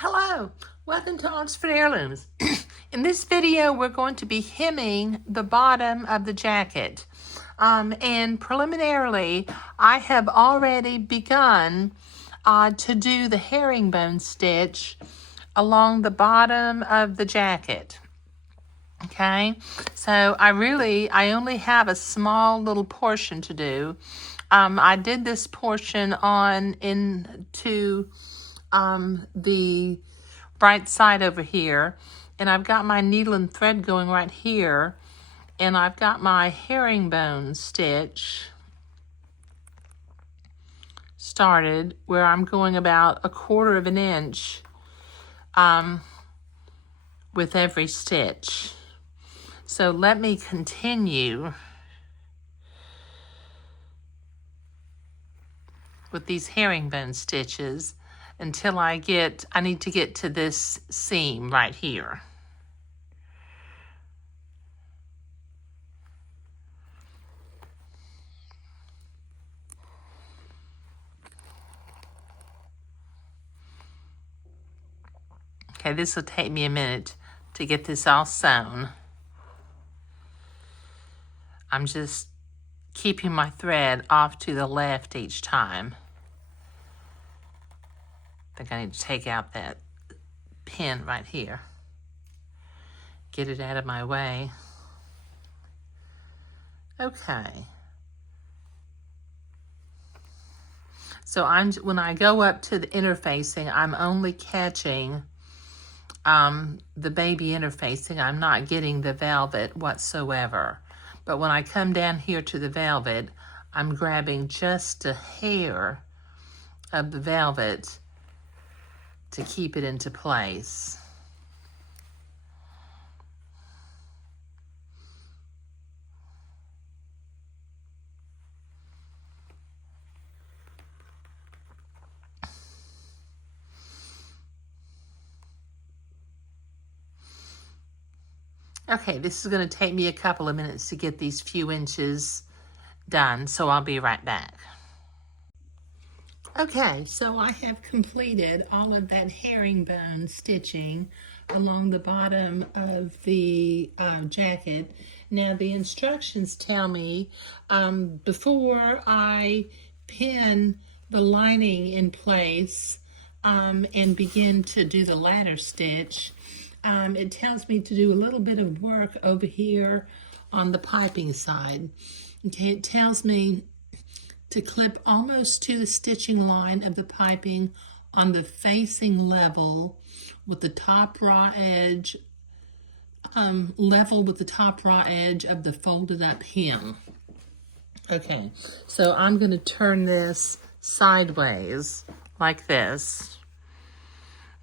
Hello, welcome to Oxford Heirlooms. In this video, we're going to be hemming the bottom of the jacket. And preliminarily, I have already begun to do the herringbone stitch along the bottom of the jacket. Okay, so I only have a small little portion to do. I did this portion on into the right side over here, and I've got my needle and thread going right here, and I've got my herringbone stitch started where I'm going about 1/4 of an inch with every stitch. So let me continue with these herringbone stitches until I need to get to this seam right here. Okay, this will take me a minute to get this all sewn. I'm just keeping my thread off to the left each time. I think I need to take out that pin right here. Get it out of my way. Okay. So when I go up to the interfacing, I'm only catching the baby interfacing. I'm not getting the velvet whatsoever. But when I come down here to the velvet, I'm grabbing just a hair of the velvet to keep it into place. Okay, this is going to take me a couple of minutes to get these few inches done, so I'll be right back. Okay, so I have completed all of that herringbone stitching along the bottom of the jacket. Now the instructions tell me before I pin the lining in place and begin to do the ladder stitch, it tells me to do a little bit of work over here on the piping side. Okay, it tells me to clip almost to the stitching line of the piping on the facing level with the top raw edge, level with the top raw edge of the folded up hem. Okay, so I'm going to turn this sideways like this.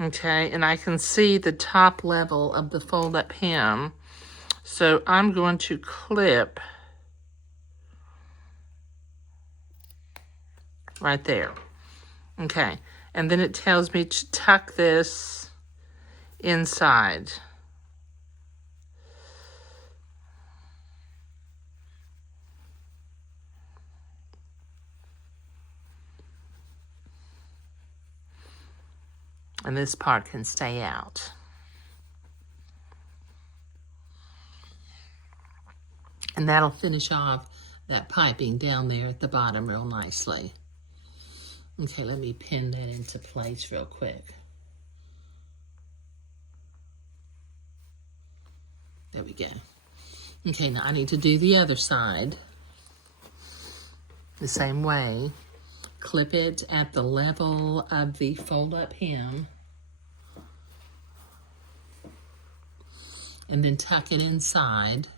Okay, and I can see the top level of the fold up hem. So I'm going to clip right there. Okay, and then it tells me to tuck this inside. And this part can stay out. And that'll finish off that piping down there at the bottom real nicely. Okay, let me pin that into place real quick. There we go. Okay, now I need to do the other side the same way. Clip it at the level of the fold-up hem. And then tuck it inside.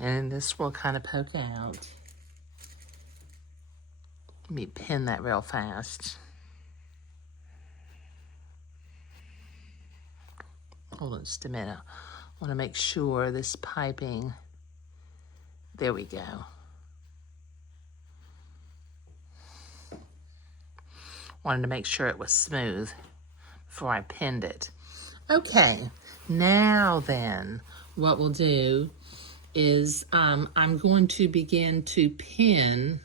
And this will kind of poke out. Let me pin that real fast. Hold on just a minute. I want to make sure this piping There we go. Wanted to make sure it was smooth before I pinned it. Okay, now then, what we'll do is I'm going to begin to pin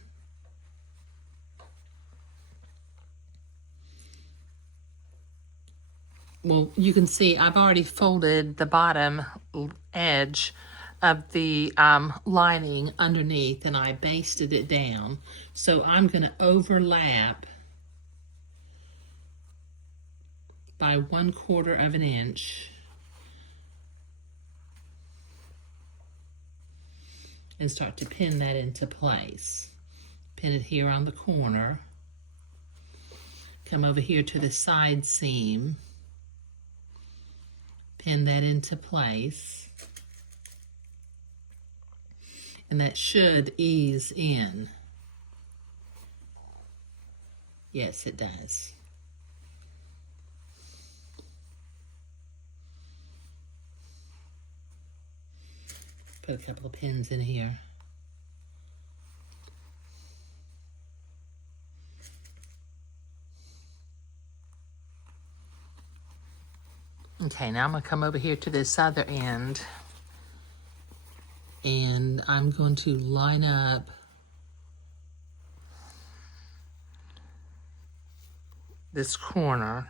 well, you can see I've already folded the bottom edge of the lining underneath, and I basted it down. So I'm going to overlap by 1/4 of an inch and start to pin that into place. Pin it here on the corner. Come over here to the side seam. Pin that into place. And that should ease in. Yes, it does. Put a couple of pins in here. Okay, now I'm going to come over here to this other end, and I'm going to line up this corner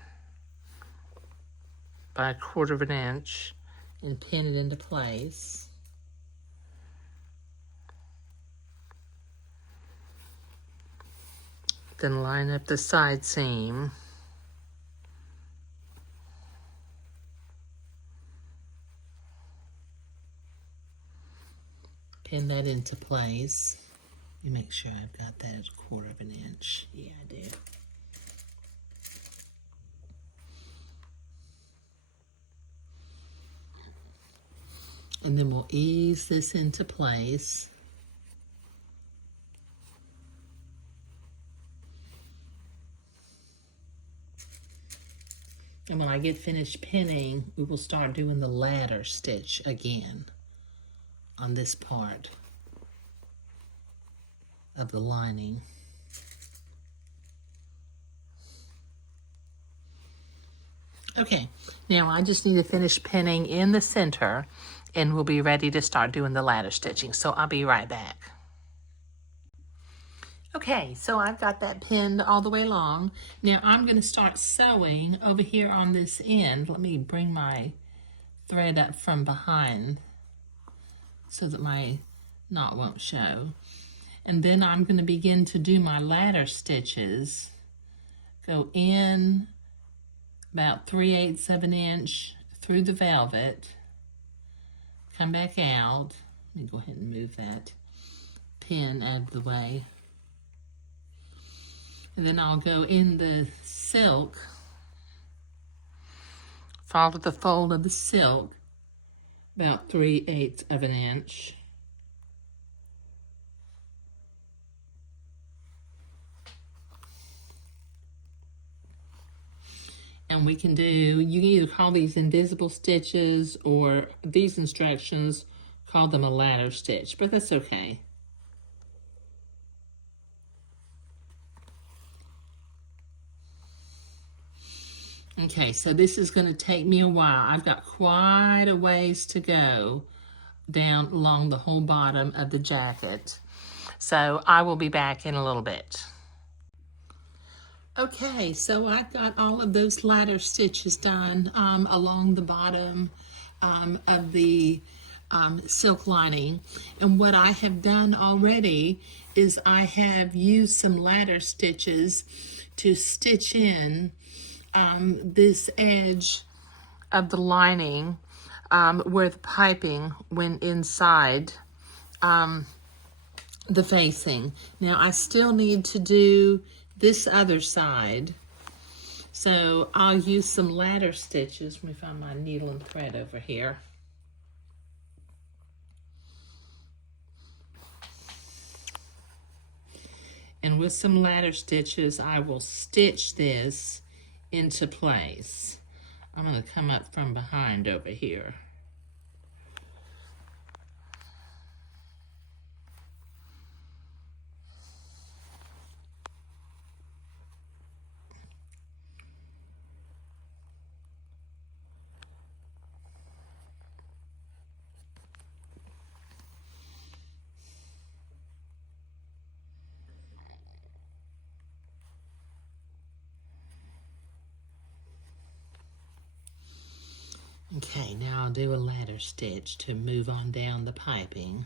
by 1/4 of an inch and pin it into place. Then line up the side seam. Pin that into place. Let me make sure I've got that at 1/4 of an inch. Yeah, I do. And then we'll ease this into place. And when I get finished pinning, we will start doing the ladder stitch again on this part of the lining. Okay, now I just need to finish pinning in the center and we'll be ready to start doing the ladder stitching. So I'll be right back. Okay, so I've got that pinned all the way along. Now I'm going to start sewing over here on this end. Let me bring my thread up from behind so that my knot won't show. And then I'm going to begin to do my ladder stitches. Go in about 3/8 of an inch through the velvet. Come back out. Let me go ahead and move that pin out of the way. And then I'll go in the silk, follow the fold of the silk, about 3/8 of an inch. And we can do, you can either call these invisible stitches or these instructions call them a ladder stitch, but that's okay. Okay, so this is going to take me a while. I've got quite a ways to go down along the whole bottom of the jacket. So I will be back in a little bit. Okay, so I've got all of those ladder stitches done along the bottom of the silk lining. And what I have done already is I have used some ladder stitches to stitch in this edge of the lining where the piping went inside the facing. Now I still need to do this other side, so I'll use some ladder stitches. Let me find my needle and thread over here. And with some ladder stitches, I will stitch this into place. I'm going to come up from behind over here. Okay, now I'll do a ladder stitch to move on down the piping.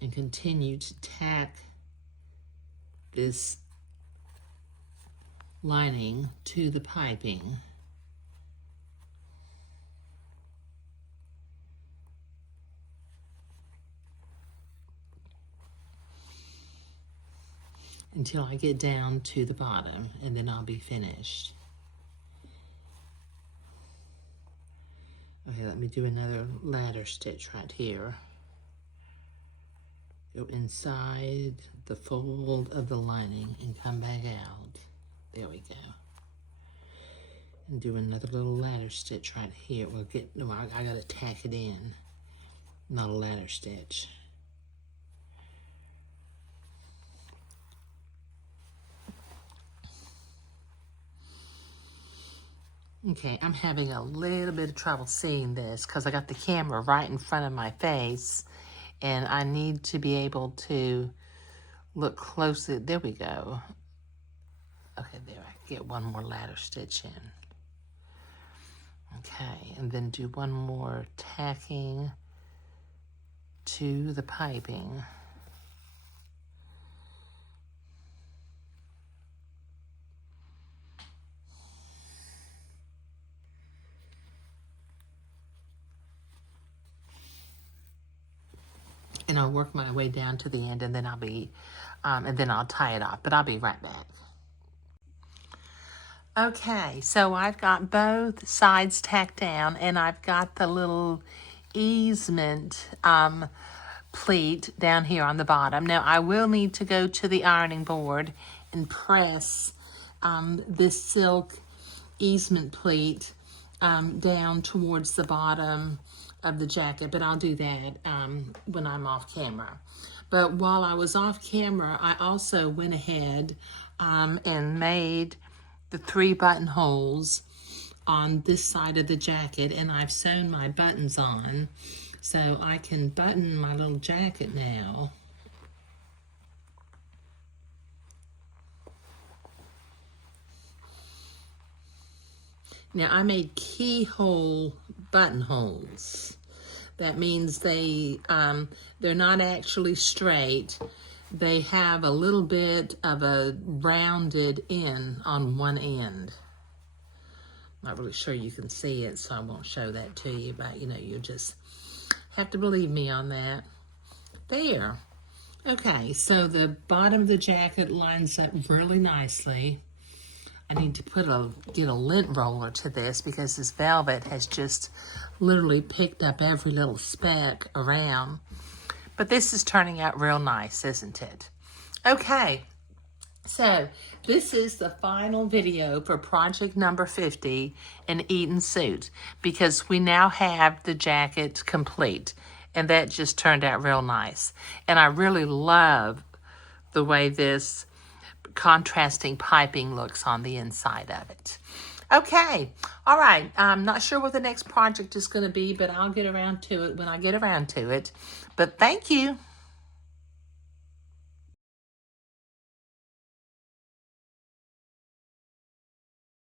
And continue to tack this lining to the piping. Until I get down to the bottom, and then I'll be finished. Okay, let me do another ladder stitch right here. Go inside the fold of the lining and come back out. There we go. And do another little ladder stitch right here. I gotta tack it in, not a ladder stitch. Okay, I'm having a little bit of trouble seeing this because I got the camera right in front of my face and I need to be able to look closely. There we go. Okay, there, I get one more ladder stitch in. Okay, and then do one more tacking to the piping. And I'll work my way down to the end, and then I'll tie it off, but I'll be right back. Okay, so I've got both sides tacked down, and I've got the little easement pleat down here on the bottom. Now, I will need to go to the ironing board and press this silk easement pleat down towards the bottom of the jacket, but I'll do that when I'm off camera. But while I was off camera, I also went ahead and made the 3 buttonholes on this side of the jacket, and I've sewn my buttons on so I can button my little jacket now. Now, I made keyhole buttonholes. That means they're not actually straight. They have a little bit of a rounded end on one end. Not really sure you can see it, so I won't show that to you, but you just have to believe me on that. There. Okay, so the bottom of the jacket lines up really nicely. I need to get a lint roller to this because this velvet has just literally picked up every little speck around. But this is turning out real nice, isn't it? Okay, so this is the final video for project number 50 in Eton suit because we now have the jacket complete, and that just turned out real nice. And I really love the way this contrasting piping looks on the inside of it. Okay, all right, I'm not sure what the next project is going to be, but I'll get around to it when I get around to it. But thank you.